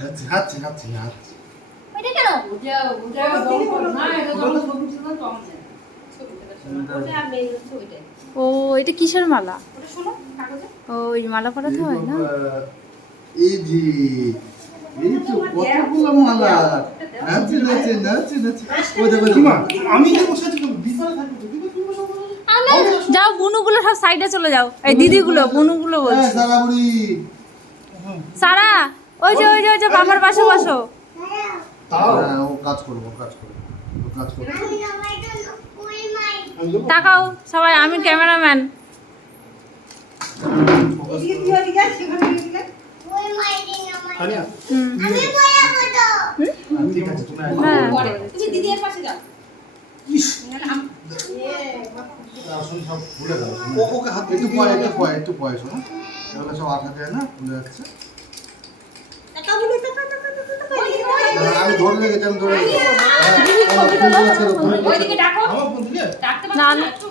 হাত এটা কেন? ওটা বন্ধ করো না, এটা তো ছবি ছিল তো আমাদের। ওটা মেন হচ্ছে ওইটাই। ও এটা কিসের মালা? ওটা শোনো কাগজে। ও এই মালা পরাতে হয় না? এই যে এই তো কতগুলো মালা নাচে ও দেখো কিমা আমি যে বসে আছি বিছানা থাকবে তো কিন্তু তুমি বসে যাও বুনুগুলো সব সাইডে চলে যাও। এই দিদিগুলো বুনুগুলো বলছি। সারা বুড়ি সারা ওই যে বাবার পাশে বসো। তাও ও কাজ করবো তাকাও সবাই, আমি ক্যামেরাম্যান। এদিকে তুই ওদিকে সেখানে এদিকে। তানিয়া ঠিক আছে তুমি আসো। হ্যাঁ পরে তুমি দিদির পাশে যাও। ইস আসুন সব ভুলে দাও ওকে হাত একটু পয় শোনো এগুলো সব আঠা দেয় না ভুলে যাচ্ছে টাকা বলে টাকা আমি ধরে রেখেছি ওইদিকে ডাকো। আমার ফোন দিলে ডাকতে না, পারছো না না। একটু?